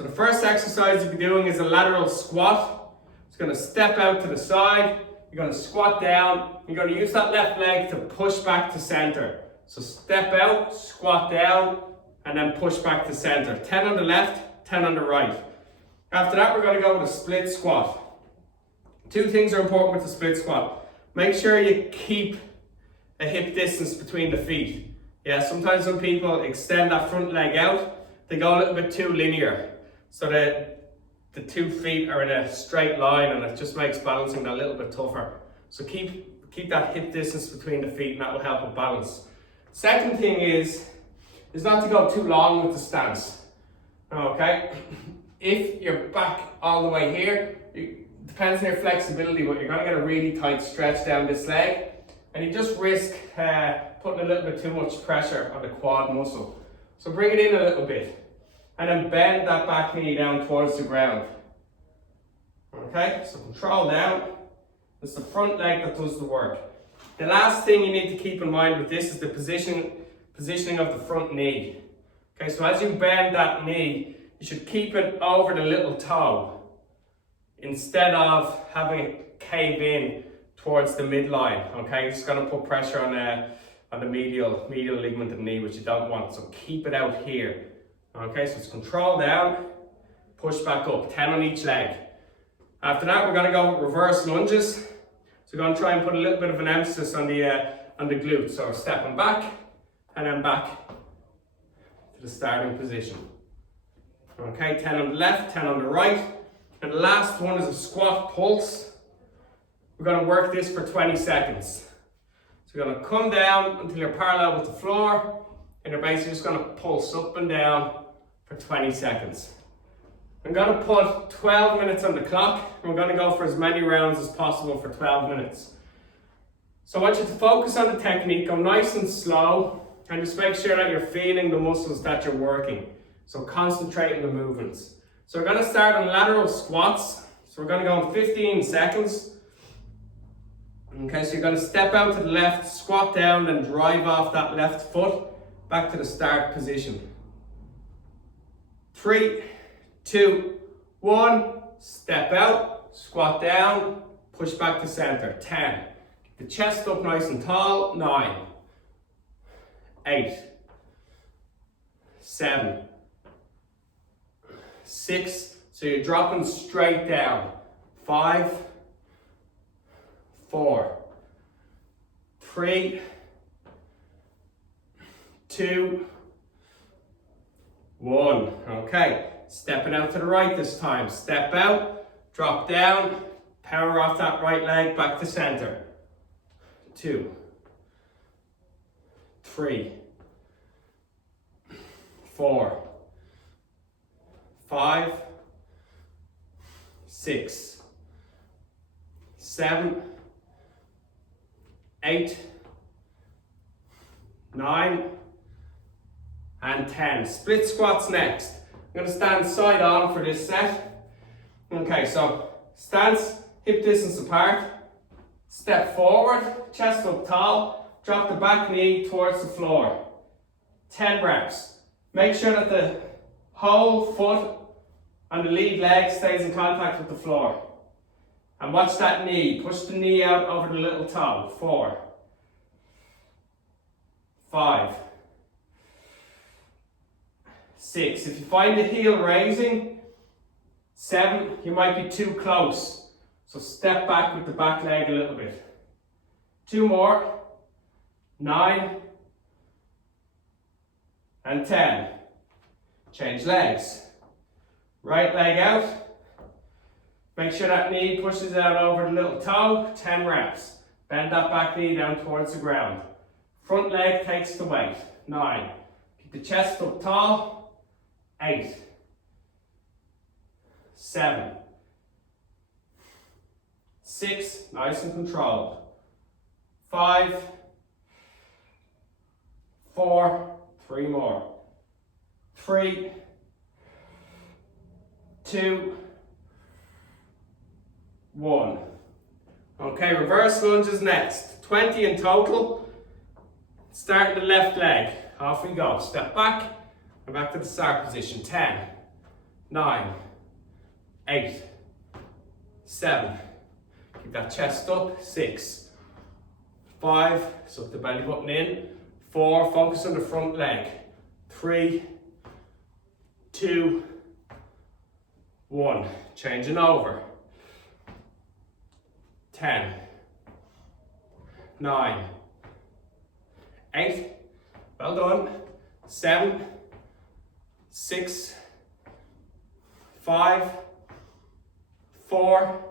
So the first exercise you'll be doing is a lateral squat. It's going to step out to the side. You're going to squat down. You're going to use that left leg to push back to center. So step out, squat down, and then push back to center. 10 on the left, 10 on the right. After that, we're going to go with a split squat. Two things are important with the split squat. Make sure you keep a hip distance between the feet. Yeah, sometimes when people extend that front leg out, they go a little bit too linear. So that the 2 feet are in a straight line, and it just makes balancing that a little bit tougher. So keep that hip distance between the feet, and that will help with balance. Second thing is not to go too long with the stance. Okay? If you're back all the way here, it depends on your flexibility, but you're going to get a really tight stretch down this leg, and you just risk putting a little bit too much pressure on the quad muscle. So bring it in a little bit, and then bend that back knee down towards the ground. Okay, so control down. It's the front leg that does the work. The last thing you need to keep in mind with this is the positioning of the front knee. Okay, so as you bend that knee, you should keep it over the little toe instead of having it cave in towards the midline. Okay, you're just going to put pressure on the medial ligament of the knee, which you don't want. So keep it out here. Okay, so it's control down, push back up, 10 on each leg. After that, we're going to go with reverse lunges. So we're going to try and put a little bit of an emphasis on the glute. So we're stepping back and then back to the starting position. Okay, 10 on the left, 10 on the right. And the last one is a squat pulse. We're going to work this for 20 seconds. So you're going to come down until you're parallel with the floor, and you're basically just going to pulse up and down for 20 seconds. I'm going to put 12 minutes on the clock, and we're going to go for as many rounds as possible for 12 minutes. So I want you to focus on the technique, go nice and slow, and just make sure that you're feeling the muscles that you're working. So concentrate on the movements. So we're going to start on lateral squats. So we're going to go in 15 seconds. Okay, so you're going to step out to the left, squat down, then drive off that left foot back to the start position. 3, 2, 1, step out, squat down, push back to center. 10. Keep the chest up nice and tall. 9, 8, 7, 6. So you're dropping straight down. 5, 4, 3, 2, 1. Okay. Stepping out to the right this time. Step out, drop down, power off that right leg back to center. 2, 3, 4, 5, 6, 7, 8, 9, and 10. Split squats next. I'm going to stand side on for this set. Okay, so stance, hip distance apart. Step forward, chest up tall. Drop the back knee towards the floor. 10 reps. Make sure that the whole foot and the lead leg stays in contact with the floor. And watch that knee. Push the knee out over the little toe. 4, 5, 6. If you find the heel raising, 7, you might be too close. So step back with the back leg a little bit. 2 more. 9 and 10. Change legs. Right leg out. Make sure that knee pushes out over the little toe. 10 reps. Bend that back knee down towards the ground. Front leg takes the weight. 9. Keep the chest up tall. 8, 7, 6, nice and controlled. 5, 4, 3 more. 3, 2, 1. Okay, reverse lunges next. 20 in total. Start the left leg. Off we go. Step back. Back to the start position. 10, 9, 8, 7. Keep that chest up. 6, 5. Suck the belly button in. 4. Focus on the front leg. 3, 2, 1. Changing over. 10, 9, 8. Well done. 7, 6, 5, 4,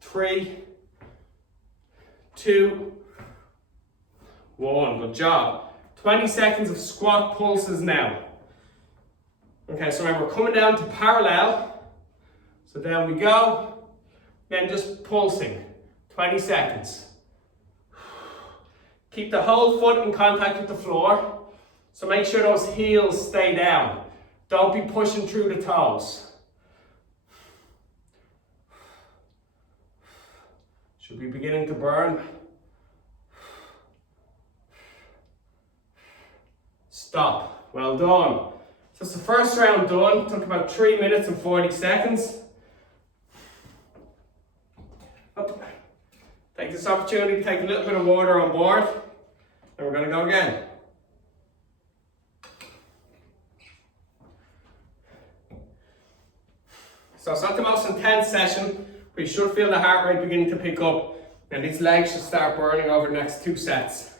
3, 2, 1. Good job. 20 seconds of squat pulses now. Okay, so remember, we're coming down to parallel. So down we go. Then just pulsing. 20 seconds. Keep the whole foot in contact with the floor. So make sure those heels stay down. Don't be pushing through the toes. Should be beginning to burn. Stop. Well done. So it's the first round done. Took about 3 minutes and 40 seconds. Up. Take this opportunity to take a little bit of water on board. And we're going to go again. So it's not the most intense session, but you should feel the heart rate beginning to pick up. And these legs should start burning over the next 2 sets.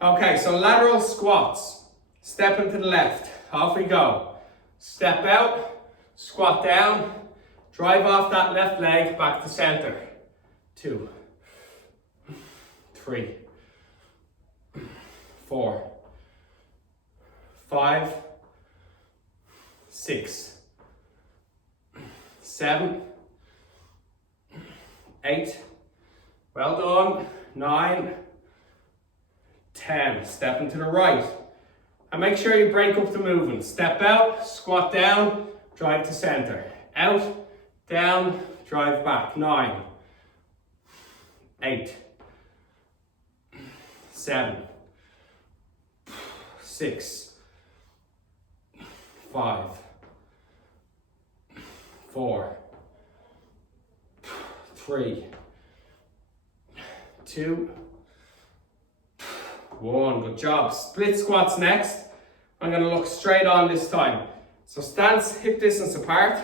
Okay, so lateral squats. Step into the left. Off we go. Step out, squat down, drive off that left leg back to center. 2, 3, 4, 5, 6, 7, 8, well done, 9, 10. Step into the right. And make sure you break up the movement. Step out, squat down, drive to center. Out, down, drive back. 9, 8, 7, 6, 5, 4, 3, 2, 1. Good job. Split squats next. I'm going to look straight on this time. So stance hip distance apart.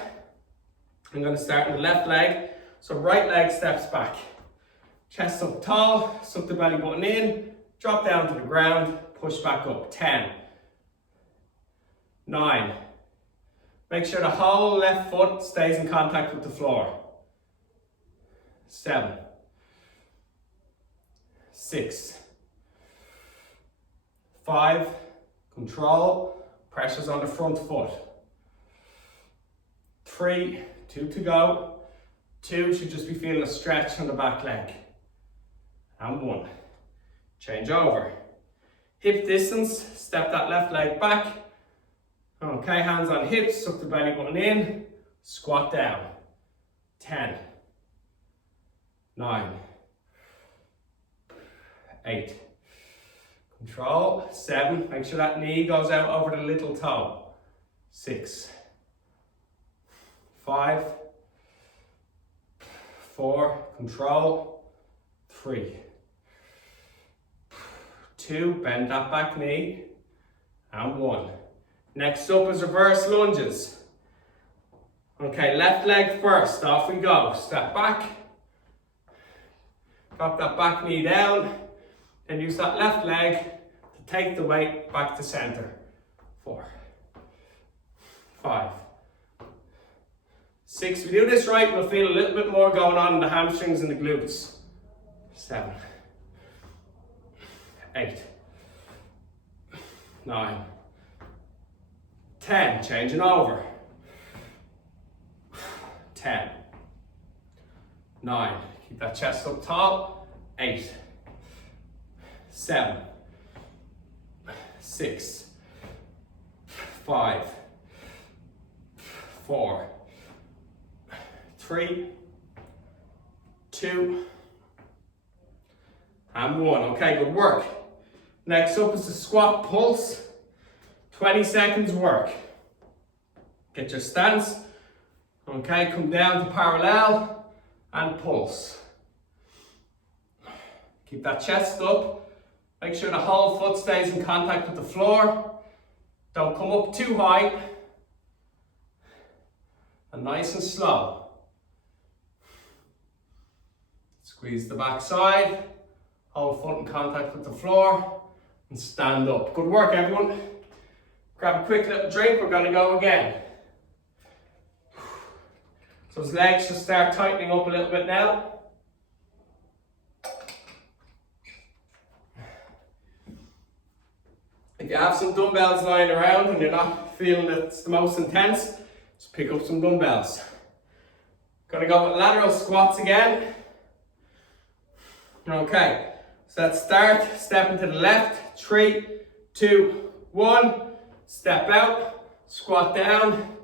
I'm going to start with the left leg. So right leg steps back. Chest up tall, suck the belly button in, drop down to the ground, push back up. 10, 9. Make sure the whole left foot stays in contact with the floor. 7, 6, 5, control, pressure's on the front foot. 3, 2 to go. 2 should just be feeling a stretch on the back leg. And 1. Change over. Hip distance, step that left leg back. Okay, hands on hips, suck the belly button in, squat down. 10, 9, 8. Control. 7, make sure that knee goes out over the little toe. 6, 5, 4, control. 3, 2, bend that back knee. And 1. Next up is reverse lunges. Okay, left leg first, off we go. Step back. Drop that back knee down. And use that left leg to take the weight back to center. 4, 5, 6. If we do this right, we'll feel a little bit more going on in the hamstrings and the glutes. 7, 8, 9, 10. Changing over. 10, 9. Keep that chest up tall. 8, 7, 6, 5, 4, 3, 2, and 1. Okay, good work. Next up is the squat pulse. 20 seconds work. Get your stance. Okay, come down to parallel and pulse. Keep that chest up. Make sure the whole foot stays in contact with the floor. Don't come up too high. And nice and slow. Squeeze the back side. Hold foot in contact with the floor. And stand up. Good work, everyone. Grab a quick little drink. We're going to go again. So his legs should start tightening up a little bit now. If you have some dumbbells lying around and you're not feeling that it's the most intense, just pick up some dumbbells. Gonna go with lateral squats again. Okay, so let's start stepping to the left. 3, 2, 1. Step out, squat down,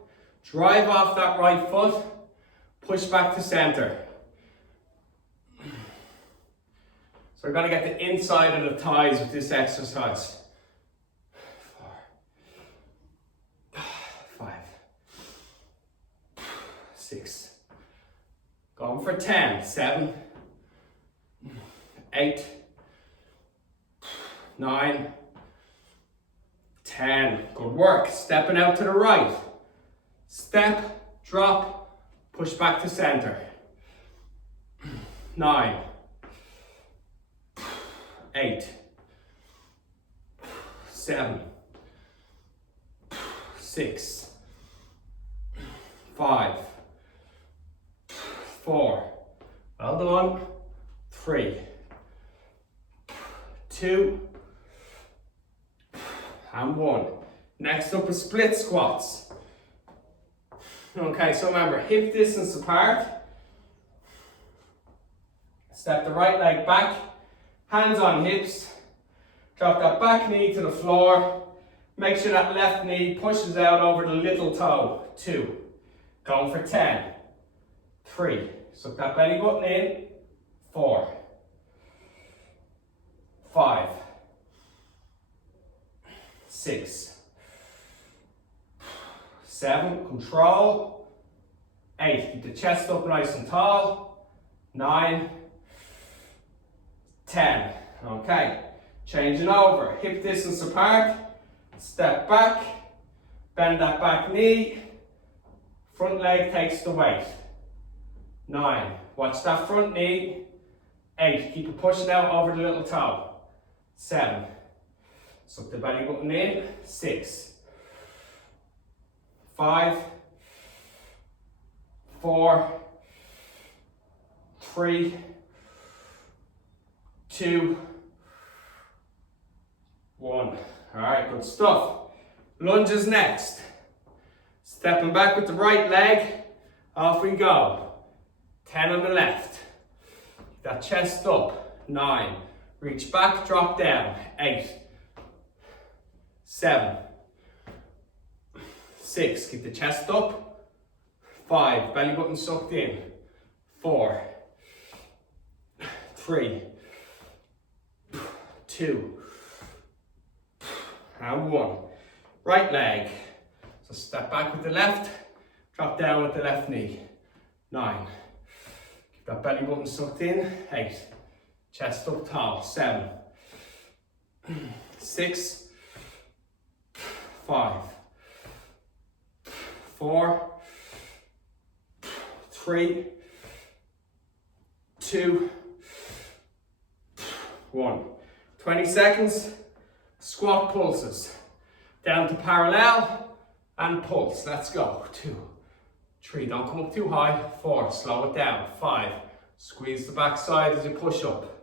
drive off that right foot, push back to center. So we're gonna get the inside of the thighs with this exercise. 4, 5, 6, going for 10, 7, 8, 9, 10. Good work. Stepping out to the right. Step, drop, push back to center. 9, 8, 7, 6, 5, 4. Well done. 3, 2, and 1. Next up is split squats. Okay, so remember, hip distance apart. Step the right leg back, hands on hips. Drop that back knee to the floor. Make sure that left knee pushes out over the little toe. 2. Going for 10. 3. Suck that belly button in. 4. 5. 6. 7. Control. 8. Keep the chest up nice and tall. 9. 10. Okay. Changing over. Hip distance apart. Step back. Bend that back knee. Front leg takes the weight. 9. Watch that front knee. 8. Keep it pushing out over the little toe. 7. Suck the belly button in. 6. 5. 4. 3. 2. 1. Alright, good stuff. Lunges next. Stepping back with the right leg. Off we go. 10 on the left. Keep that chest up. 9. Reach back, drop down. 8. 7. 6. Keep the chest up. 5. Belly button sucked in. 4. 3. 2. And 1. Right leg. So step back with the left, drop down with the left knee. 9. Keep that belly button sucked in. 8. Chest up tall. 7. 6. 5. 4. 3. 2. 1. 20 seconds. Squat pulses. Down to parallel and pulse. Let's go. 2, 3. Don't come up too high. 4. Slow it down. 5. Squeeze the back side as you push up.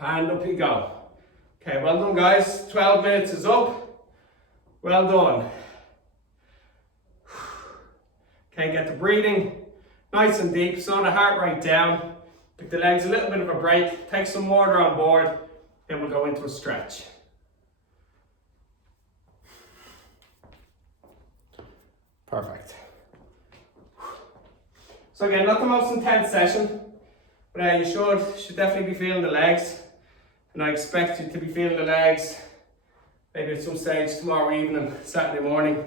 'And up you go. Okay, well done guys. 12 minutes is up. Well done. Okay, get the breathing nice and deep, slow the heart rate down. Give the legs a little bit of a break. Take some water on board. Then we'll go into a stretch. Perfect. So again, not the most intense session. But you should definitely be feeling the legs, and I expect you to be feeling the legs maybe at some stage tomorrow evening, Saturday morning.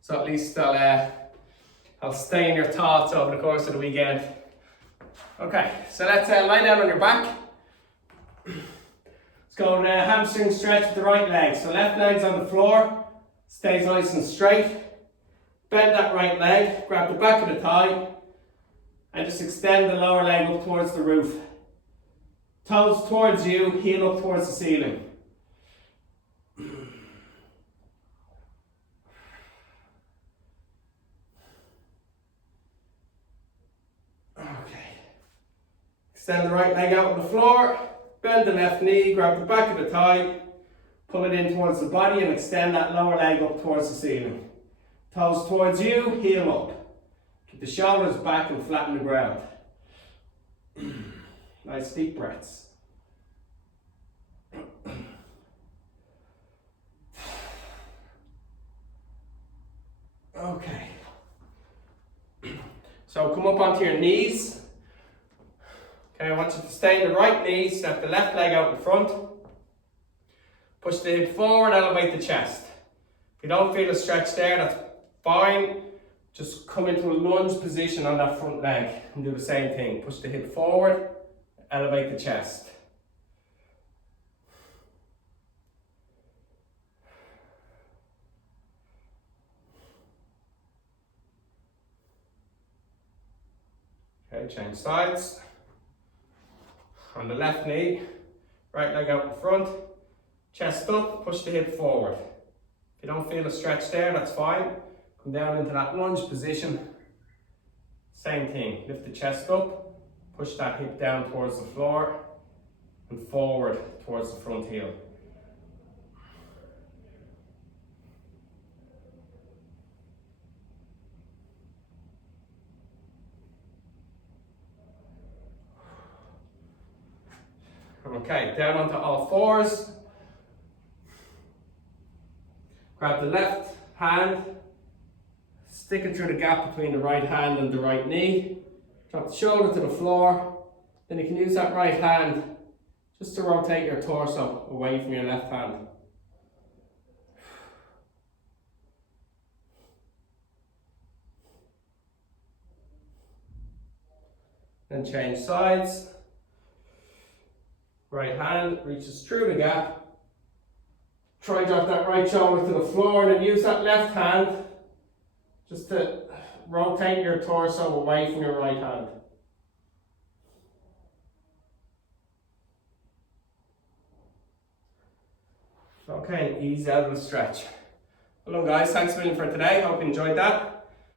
So at least I'll stay in your thoughts over the course of the weekend. Okay, so let's lie down on your back. Let's go on a hamstring stretch with the right leg. So left leg's on the floor, stays nice and straight. Bend that right leg, grab the back of the thigh, and just extend the lower leg up towards the roof. Toes towards you, heel up towards the ceiling. Okay. Extend the right leg out on the floor, bend the left knee, grab the back of the thigh, pull it in towards the body and extend that lower leg up towards the ceiling. Toes towards you, heel up. Keep the shoulders back and flatten the ground. Nice deep breaths. Okay. So come up onto your knees. Okay, I want you to stay in the right knee, step the left leg out in front. Push the hip forward, elevate the chest. If you don't feel a stretch there, that's fine. Just come into a lunge position on that front leg and do the same thing. Push the hip forward, elevate the chest. Okay, change sides. On the left knee, right leg out in front, chest up, push the hip forward. If you don't feel a stretch there, that's fine. Come down into that lunge position. Same thing, lift the chest up, push that hip down towards the floor and forward towards the front heel. Okay, down onto all fours. Grab the left hand, stick it through the gap between the right hand and the right knee. Drop the shoulder to the floor. Then you can use that right hand just to rotate your torso away from your left hand. Then change sides. Right hand reaches through the gap. Try drop that right shoulder to the floor and then use that left hand just to rotate your torso away from your right hand. Okay, ease out of the stretch. Hello guys, thanks a million for today. Hope you enjoyed that.